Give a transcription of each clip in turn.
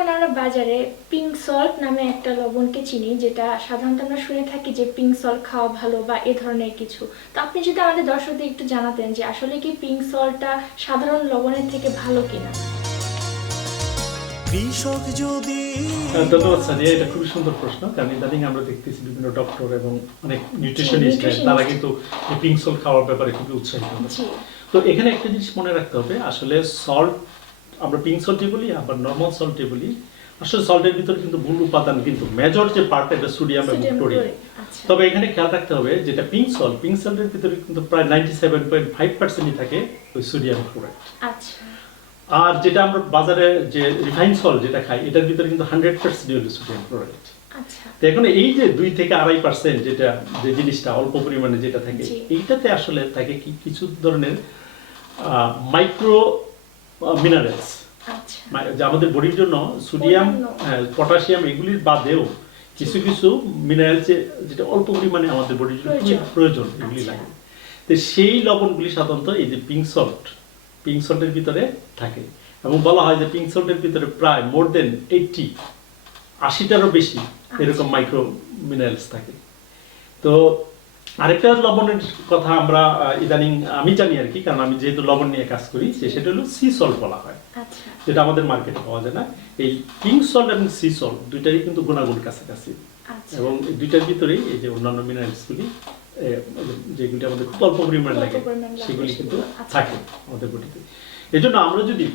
এখন আমরা বাজারে পিঙ্ক সল্ট নামে একটা লবণকে চিনি, যেটা সাধারণত আমরা শুনে থাকি যে পিঙ্ক সল্ট খাওয়া ভালো বা এ ধরনের কিছু। তো আপনি যদি আমাদের দর্শকদের একটু জানাতেন যে আসলে কি পিঙ্ক সল্টটা সাধারণ লবণের থেকে ভালো কিনা। ধন্যবাদ সাদিয়া, এটা খুবই সুন্দর প্রশ্ন। কারণ ইদানিং আমরা দেখতেছি বিভিন্ন ডক্টর এবং অনেক নিউট্রিশনিস্ট তারা কিন্তু পিঙ্ক সল্ট খাওয়ার ব্যাপারে খুবই উৎসাহিত। তো এখানে একটা জিনিস মনে রাখতে হবে, আসলে সল্ট আমরা পিঙ্ক সল্টে বলি আবার নর্মাল সল্টে বলি, আসলে সল্টের ভিতরে কিন্তু মূল উপাদান কিন্তু মেজর যে পার্ট এটা সোডিয়াম এবং ক্লোরিন। তবে এখানে খেয়াল রাখতে হবে যেটা পিঙ্ক সল্টের ভিতরে কিন্তু প্রায় 97.5%ই থাকে ওই সোডিয়াম ক্লোরাইড। আচ্ছা। আর যেটা আমরা বাজারে যে রিফাইন সল্ট যেটা খাই এটার ভিতরে কিন্তু 100% হলো সোডিয়াম ক্লোরাইড। আচ্ছা। তো এখন এই যে 2 থেকে 2.5% যেটা যে জিনিসটা অল্প পরিমাণে যেটা থাকে এইটাতে আসলে থাকে কি কিছু ধরনের মাইক্রো মিনারেলস, যে আমাদের বডির জন্য সোডিয়াম পটাশিয়াম এগুলির বাদেও কিছু কিছু মিনারেলস যেটা অল্প পরিমাণে আমাদের বডির জন্য প্রয়োজন এগুলি লাগে। তো সেই লবণগুলি সাধারণত এই যে পিঙ্ক সল্টের ভিতরে থাকে এবং বলা হয় যে পিঙ্ক সল্টের ভিতরে প্রায় মোর দেন 80টারও বেশি এরকম মাইক্রো মিনারেলস থাকে। তো আরেকটা লবণের কথা আমরা ইদানিং আমি জানি আর কি, কারণ আমি যেহেতু লবণ নিয়ে কাজ করি, সেটা হলো সি সল্ট বলা হয়, যেটা আমাদের মার্কেটে পাওয়া যায় না। এই পিঙ্ক সল্ট এবং সি সল্ট দুইটারই কিন্তু গুণাগুণ কাছাকাছি এবং দুইটার ভিতরেই এই যে অন্যান্য মিনারেলসগুলি যেগুলি আমাদের খুব অল্প পরিমাণে লাগে সেগুলি কিন্তু থাকে আমাদের বডিতে। এই জন্য আমরা যদি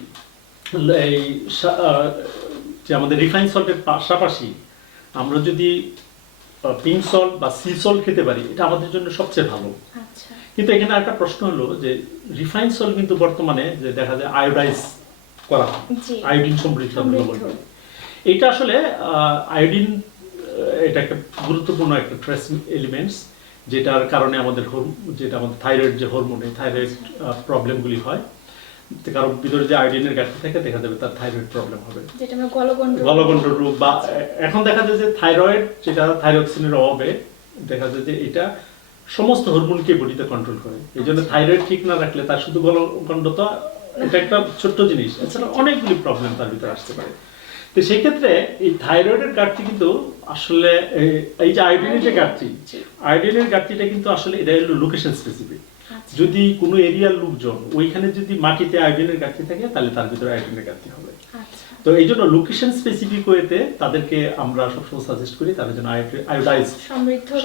এই যে আমাদের রিফাইন সল্টের পাশাপাশি আমরা যদি পিঙ্ক সল্ট বা সি সল্ট খেতে পারি, এটা আমাদের জন্য সবচেয়ে ভালো। কিন্তু এখানে একটা প্রশ্ন হলো যে রিফাইন সল্ট কিন্তু বর্তমানে যে দেখা যায় আয়োডাইজ করা হয়, আয়োডিন সমৃদ্ধ লবণ। এটা আসলে আয়োডিন এটা একটা গুরুত্বপূর্ণ একটা ট্রেস এলিমেন্টস, যেটার কারণে আমাদের থাইরয়েড যে হরমোন, এই থাইরয়েড প্রবলেমগুলি হয়। কারণ ভিতরে যে আয়োডিনের ঘাটতি থাকে দেখা যাবে তার থাইরয়েড প্রবলেম হবে, যেটা আমরা গলগণ্ড রোগ, বা এখন দেখা যায় যে থাইরয়েড যেটা থাইরক্সিনের অভাবে দেখা যায় যে এটা সমস্ত হরমোনকে বডিতে কন্ট্রোল করে। এই জন্য থাইরয়েড ঠিক না রাখলে তার শুধু গলগণ্ডতা এটা একটা ছোট্ট জিনিস, এছাড়া অনেকগুলি প্রবলেম তার ভিতরে আসতে পারে। তো সেই ক্ষেত্রে এই থাইরয়েডের ঘাটতি কিন্তু আসলে এই যে আয়োডিনের ঘাটতিটা কিন্তু আসলে এটা হলো লোকেশন স্পেসিফিক। যদি কোনো এরিয়ার লোকজন ওইখানে যদি মাটিতে আয়োডিনের ঘাটতি থাকে তাহলে তার ভিতরে আয়োডিনের ঘাটতি হবে। তো এই জন্য লোকেশন স্পেসিফিক ওয়েতে তাদেরকে আমরা সবসময় সাজেস্ট করি তাদের জন্য আয়োডাইজ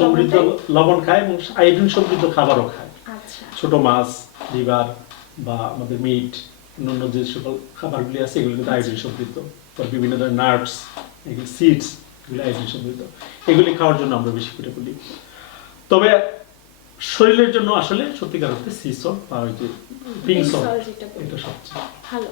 সমৃদ্ধ লবণ খায় এবং আয়োডিন সমৃদ্ধ খাবারও খায়। ছোট মাছ, লিভার বা আমাদের মিট, অন্যান্য যে সকল খাবারগুলি আছে এগুলো কিন্তু আয়োডিন সমৃদ্ধ। বিভিন্ন ধরনের নাটস, সিডস, এগুলো আয়োডিন সমৃদ্ধ, এগুলি খাওয়ার জন্য আমরা বেশি করে বলি। তবে শরীরের জন্য আসলে সত্যিকার অর্থে সি সল্ট বা ওই যে পিঙ্ক সল্ট এটা সবচেয়ে ভালো।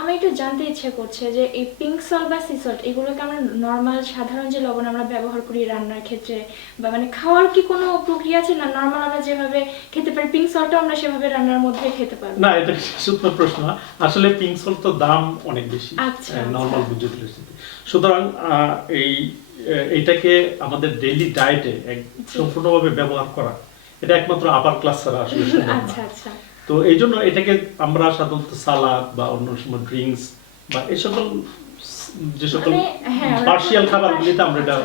আমি একটু জানতে ইচ্ছে করছে যে এই পিঙ্ক সল্ট বা সি সল্ট এগুলোকে আমরা নরমাল সাধারণ যে লবণ আমরা ব্যবহার করি রান্নার ক্ষেত্রে বা মানে খাওয়ার কি কোনো প্রক্রিয়া আছে না? নরমাল আমরা যেভাবে খেতে পারি পিঙ্ক সল্টও আমরা সেভাবে রান্নার মধ্যে খেতে পারবো না? এটা সূক্ষ্ম প্রশ্ন। আসলে পিঙ্ক সল্ট তো দাম অনেক বেশি নরমাল বুঝতে, সুতরাং এইটাকে আমাদের ডেইলি ডায়েটে সম্পূর্ণভাবে ব্যবহার করা এটা একমাত্র আপার ক্লাস ছাড়া আসলে সম্ভব না। তো এই জন্য এটাকে আমরা সাধারণত সালাদ বা অন্য সময় ড্রিঙ্কস বা এই সকল যে সকল পার্শিয়াল খাবারগুলিতে আমরা এটা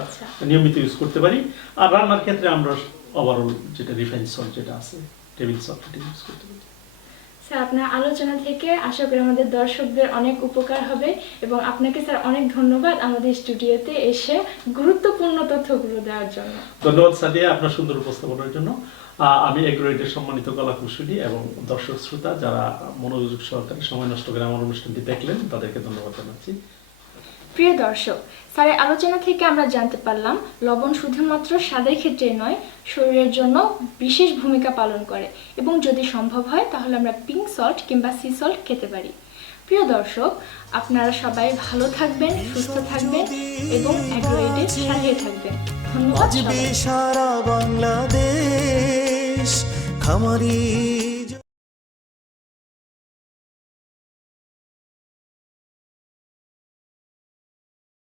নিয়মিত ইউজ করতে পারি। আর রান্নার ক্ষেত্রে আমরা ওভারঅল যেটা রিফাইন সল্ট যেটা আছে, টেবিল সল্ট, এটা ইউজ করতে পারি। স্যার, আপনার আলোচনা থেকে আশা করি আমাদের দর্শকদের অনেক উপকার হবে এবং আপনাকে স্যার অনেক ধন্যবাদ আমাদের স্টুডিওতে এসে গুরুত্বপূর্ণ তথ্যগুলো দেওয়ার জন্য। ধন্যবাদ সাদিয়া আপনার সুন্দর উপস্থাপনার জন্য। আমি এগ্রোয়েডের সম্মানিত কলা কুশলী এবং দর্শক শ্রোতা যারা মনোযোগ সহকারে সময় নষ্ট করে আমার অনুষ্ঠানটি দেখলেন তাদেরকে ধন্যবাদ জানাচ্ছি। প্রিয় দর্শক, স্যারের আলোচনা থেকে আমরা জানতে পারলাম লবণ শুধুমাত্র স্বাদের ক্ষেত্রে নয়, শরীরের জন্য বিশেষ ভূমিকা পালন করে এবং যদি সম্ভব হয় তাহলে আমরা পিঙ্ক সল্ট কিংবা সি সল্ট খেতে পারি। প্রিয় দর্শক, আপনারা সবাই ভালো থাকবেন, সুস্থ থাকবেন এবং এগ্রোয়েডের সাথে থাকবেন। ধন্যবাদ। সারা বাংলাদেশ খামারি